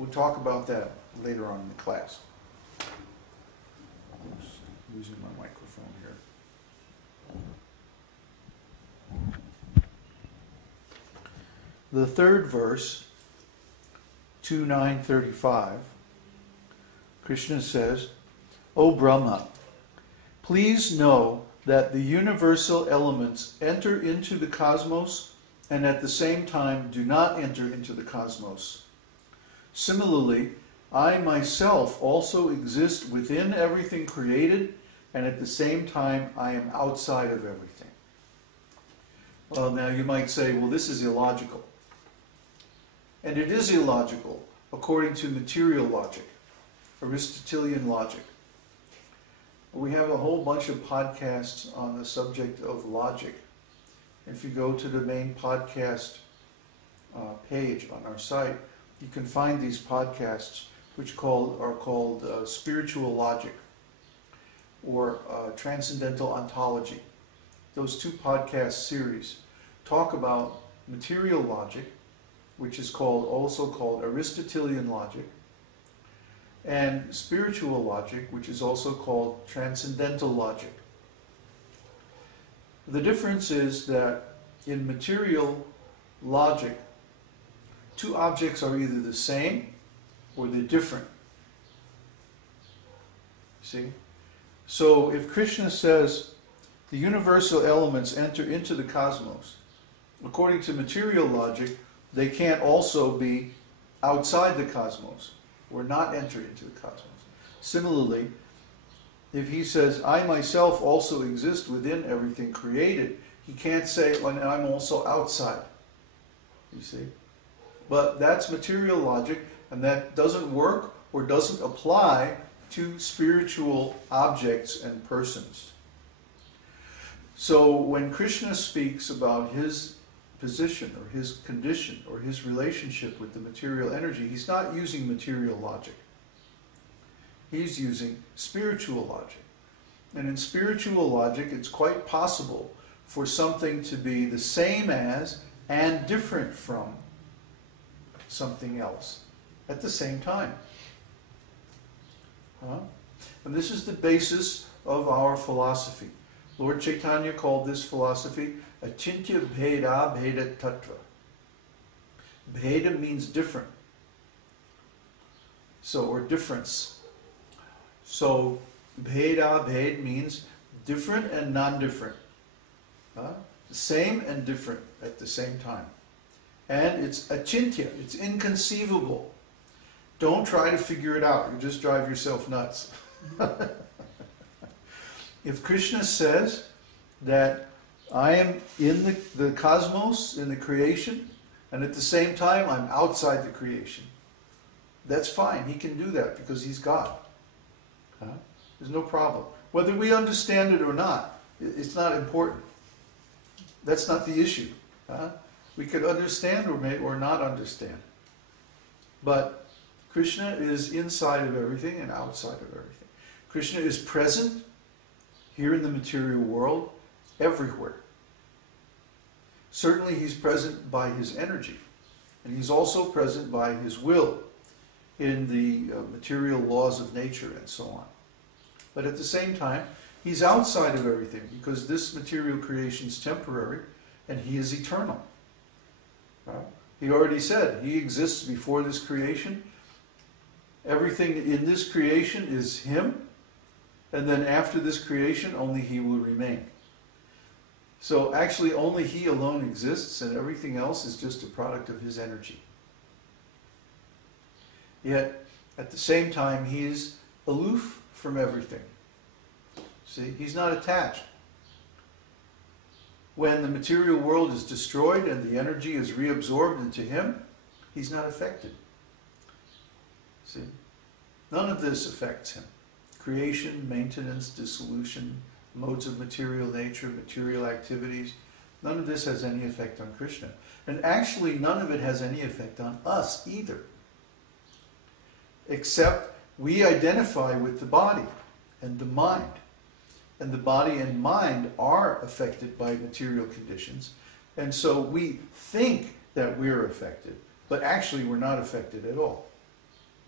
we'll talk about that later on in the class. Oops, using my microphone here. The third verse, 2.9.35, Kṛṣṇa says, O Brahmā, please know that the universal elements enter into the cosmos and at the same time do not enter into the cosmos. Similarly, I myself also exist within everything created, and at the same time I am outside of everything. Well, now you might say, well, this is illogical. And it is illogical according to material logic, Aristotelian logic. We have a whole bunch of podcasts on the subject of logic. If you go to the main podcast page on our site, you can find these podcasts which are called spiritual logic or transcendental ontology. Those two podcast series talk about material logic, which is also called Aristotelian logic, and spiritual logic, which is also called transcendental logic. The difference is that in material logic, two objects are either the same or they're different. See? So if Kṛṣṇa says the universal elements enter into the cosmos, according to material logic, they can't also be outside the cosmos or not enter into the cosmos. Similarly, if he says, I myself also exist within everything created, he can't say, well, I'm also outside. You see? But that's material logic, and that doesn't work or doesn't apply to spiritual objects and persons. So when Kṛṣṇa speaks about his position or his condition or his relationship with the material energy, he's not using material logic. He's using spiritual logic. And in spiritual logic, it's quite possible for something to be the same as and different from something else at the same time. And this is the basis of our philosophy. Lord Chaitanya called this philosophy Achintya Bheda Bheda Tattva. Bheda means different. So, or difference. So, Bheda, Bhed means different and non-different. Same and different at the same time. And it's achintya, it's inconceivable. Don't try to figure it out, you just drive yourself nuts. If Kṛṣṇa says that I am in the cosmos, in the creation, and at the same time I'm outside the creation, that's fine. He can do that because he's God. There's no problem. Whether we understand it or not, it's not important. That's not the issue. We could understand or not understand. But Kṛṣṇa is inside of everything and outside of everything. Kṛṣṇa is present here in the material world, everywhere. Certainly he's present by his energy, and he's also present by his will in the material laws of nature and so on. But at the same time, he's outside of everything because this material creation is temporary and he is eternal. He already said he exists before this creation. Everything in this creation is him, and then after this creation only he will remain. So actually only he alone exists and everything else is just a product of his energy. Yet at the same time he is aloof from everything. See, he's not attached. When the material world is destroyed and the energy is reabsorbed into him, he's not affected. See, none of this affects him. Creation, maintenance, dissolution, modes of material nature, material activities, none of this has any effect on Kṛṣṇa. And actually none of it has any effect on us either. Except we identify with the body and the mind. And the body and mind are affected by material conditions. And so we think that we're affected, but actually we're not affected at all.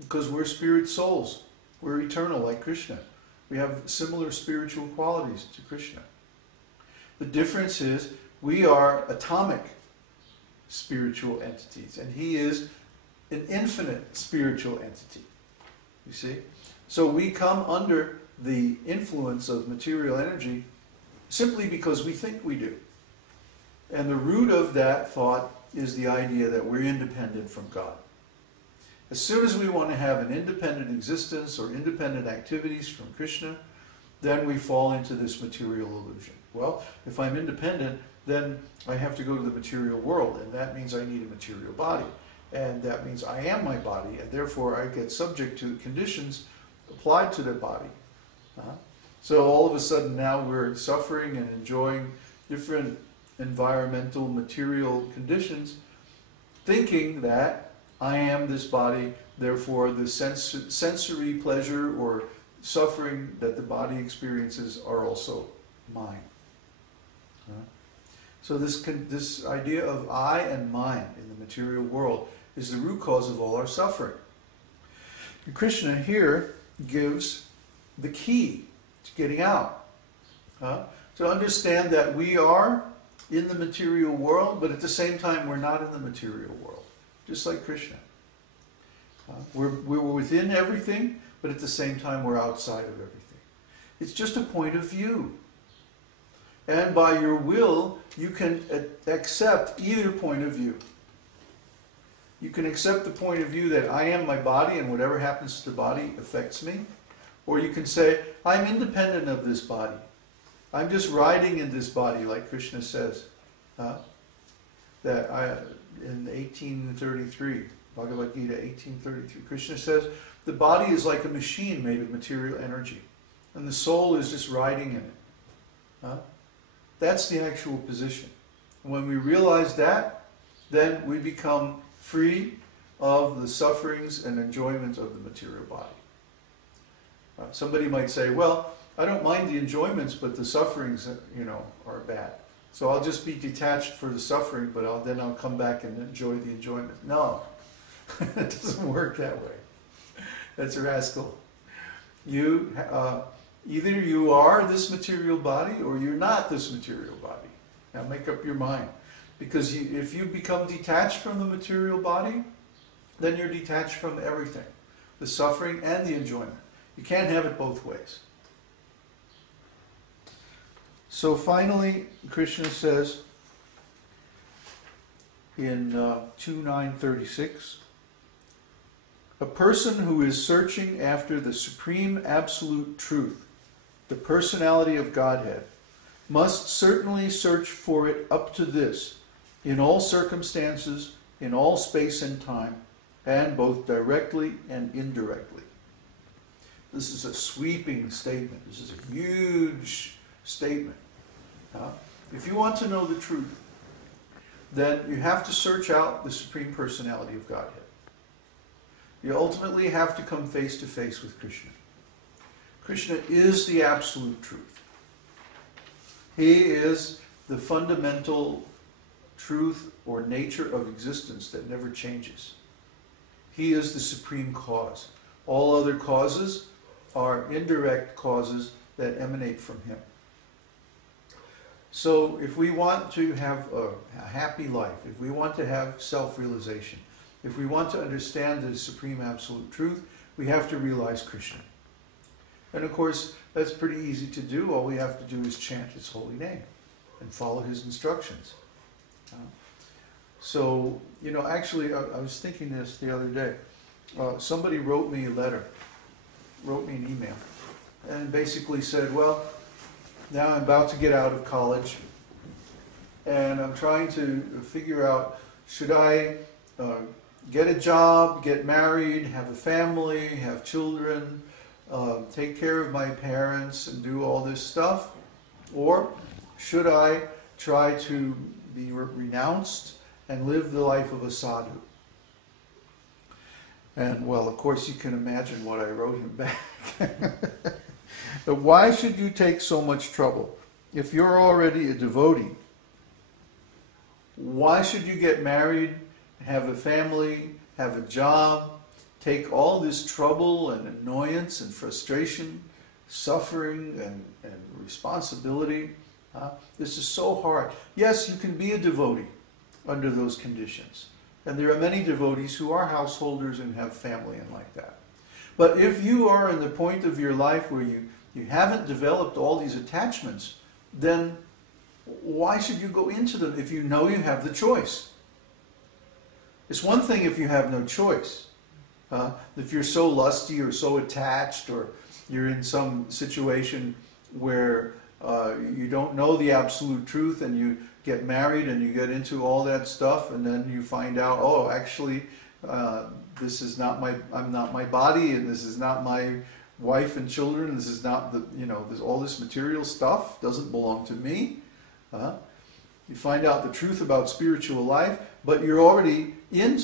because we're spirit souls. We're eternal like Kṛṣṇa. We have similar spiritual qualities to Kṛṣṇa. The difference is we are atomic spiritual entities, and he is an infinite spiritual entity. You see? So we come under the influence of material energy simply because we think we do. And the root of that thought is the idea that we're independent from God. As soon as we want to have an independent existence or independent activities from Kṛṣṇa, then we fall into this material illusion. Well, if I'm independent, then I have to go to the material world, and that means I need a material body. And that means I am my body, and therefore I get subject to conditions applied to the body. So all of a sudden now we're suffering and enjoying different environmental, material conditions, thinking that I am this body, therefore the sensory pleasure or suffering that the body experiences are also mine. So this idea of I and mine in the material world is the root cause of all our suffering. And Kṛṣṇa here gives the key to getting out. To understand that we are in the material world, but at the same time we're not in the material world. Just like Kṛṣṇa. We're within everything, but at the same time we're outside of everything. It's just a point of view. And by your will, you can accept either point of view. You can accept the point of view that I am my body and whatever happens to the body affects me. Or you can say, I'm independent of this body. I'm just riding in this body, like Kṛṣṇa says. That in 1833, Bhagavad Gita 1833, Kṛṣṇa says, the body is like a machine made of material energy. And the soul is just riding in it. That's the actual position. When we realize that, then we become free of the sufferings and enjoyment of the material body. Somebody might say, well, I don't mind the enjoyments, but the sufferings, are bad. So I'll just be detached for the suffering, but then I'll come back and enjoy the enjoyment. No, it doesn't work that way. That's rascal. Either you are this material body or you're not this material body. Now make up your mind. Because if you become detached from the material body, then you're detached from everything. The suffering and the enjoyment. You can't have it both ways. So finally, Kṛṣṇa says in 2.9.36, a person who is searching after the supreme absolute truth, the personality of Godhead, must certainly search for it up to this, in all circumstances, in all space and time, and both directly and indirectly. This is a sweeping statement. This is a huge statement. If you want to know the truth, then you have to search out the Supreme Personality of Godhead. You ultimately have to come face to face with Kṛṣṇa. Kṛṣṇa is the absolute truth. He is the fundamental truth or nature of existence that never changes. He is the supreme cause. All other causes are indirect causes that emanate from him. So if we want to have a happy life, if we want to have self-realization, if we want to understand the supreme absolute truth, we have to realize Kṛṣṇa. And of course, that's pretty easy to do. All we have to do is chant his holy name and follow his instructions. So, actually, I was thinking this the other day. Somebody wrote me a letter, wrote me an email, and basically said, well, now I'm about to get out of college, and I'm trying to figure out, should I get a job, get married, have a family, have children, take care of my parents and do all this stuff? Or should I try to be renounced and live the life of a sadhu? And well, of course you can imagine what I wrote him back. But why should you take so much trouble? If you're already a devotee, why should you get married, have a family, have a job, take all this trouble and annoyance and frustration, suffering and responsibility. This is so hard. Yes, you can be a devotee under those conditions. And there are many devotees who are householders and have family and like that. But if you are in the point of your life where you haven't developed all these attachments, then why should you go into them if you know you have the choice? It's one thing if you have no choice. If you're so lusty or so attached, or you're in some situation where you don't know the absolute truth and you get married and you get into all that stuff, and then you find out, oh, actually, this is not I'm not my body, and this is not my wife and children, this is not there's all this material stuff doesn't belong to me. You find out the truth about spiritual life, but you're already in